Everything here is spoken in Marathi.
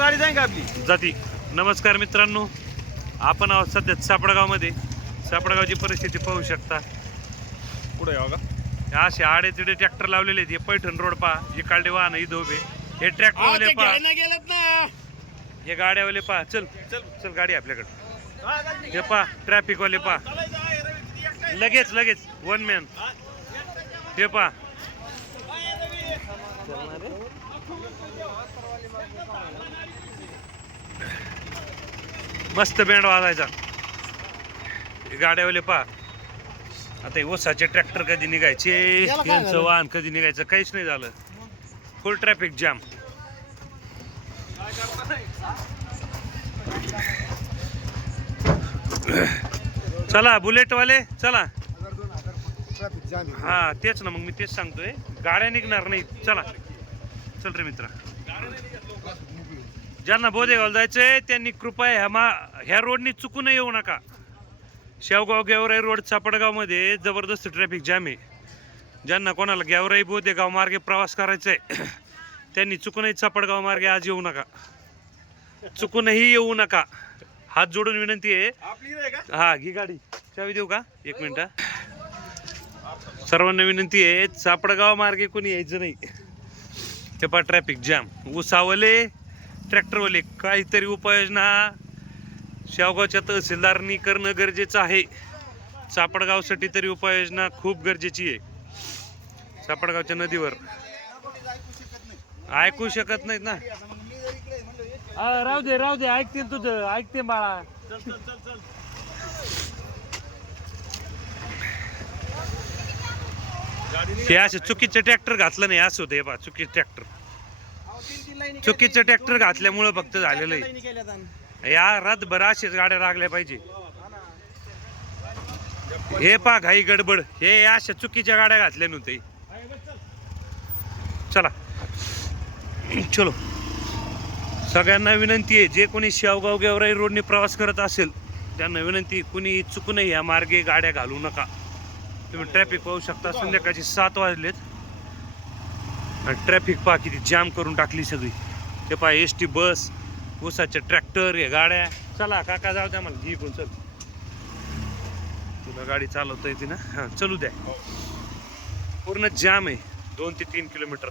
गाडी जाईल का आपली जाती. नमस्कार मित्रांनो, आपण आहोत सध्या सापडगावमध्ये. सापडगावची परिस्थिती पाहू शकता. पुढे यावं का असे आडेतिडे ट्रॅक्टर लावलेले आहेत. हे पैठण रोड पहा, हे कालडे वाहन इथं उभे. हे ट्रॅक्टरवाले पहा, गेलेत ना. हे गाड्यावाले पहा. चल चल चल गाडी आपल्याकडे. हे पहा ट्रॅफिकवाले पहा, लगेच लगेच वन मॅन. हे पहा मस्त बँड वाजायचा. गाड्यावाले पहा. आता हे ओसाचे ट्रॅक्टर कधी निघायचे, यांचं वाहन कधी निघायचं काहीच नाही झालं. फुल ट्रॅफिक जाम. चला बुलेटवाले चला. हा तेच ना, मग मी तेच सांगतोय, गाड्या निघणार नाही. चला चल रे मित्रा. ज्यांना बोधेगावला जायचंय त्यांनी कृपया ह्या रोडनी चुकून येऊ नका. शेवगाव गेवराई रोड सापडगाव मध्ये जबरदस्त ट्रॅफिक जाम आहे. ज्यांना कोणाला गेवराई बोधेगाव मार्गे प्रवास करायचा आहे त्यांनी चुकूनही सापडगाव मार्गे आज येऊ नका. चुकूनही येऊ नका. हात जोडून विनंती आहे. हा घी गाडी, चावी देऊ का? एक मिनिट. सर्वांना विनंती आहे, सापडगाव मार्गे कोणी यायचं नाही. ते पहा ट्रॅफिक जाम. उसावले ट्रॅक्टरवाले काहीतरी उपाययोजना शेवगावच्या तहसीलदारांनी करणं गरजेचं आहे. सापडगावसाठी तरी उपाययोजना खूप गरजेची आहे. सापडगावच्या नदीवर ऐकू शकत नाहीत ना. राहू दे राहू दे, ऐकते तुझं, ऐकते बाळा. हे असे चुकीचे ट्रॅक्टर घातलं नाही असं होतं. हे बा चुकीचे ट्रॅक्टर, चुकीचं ट्रॅक्टर घातल्यामुळं फक्त झालेलं आहे. या रातभर असेच गाड्या लागल्या पाहिजे. हे पा घाई गडबड, हे अशा चुकीच्या गाड्या घातल्या नव्हते. चला चलो. सगळ्यांना विनंती आहे, जे कोणी शेवगाव गेवराई रोडने प्रवास करत असेल त्यांना विनंती, कुणी चुकूनही या मार्गे गाड्या घालू नका. तुम्ही ट्रॅफिक पाहू शकता, संध्याकाळची 7 वाजलेत. ट्रॅफिक पहा किती जाम करून टाकली सगळी. ते पहा एसटी बस, ऊसाचे ट्रॅक्टर, हे गाड्या. चला काका जाऊ द्या मला, घे कोण. चल तुला गाडी चालवता येते ना? हा चलू द्या. पूर्ण जाम आहे 2 ते 3 किलोमीटर.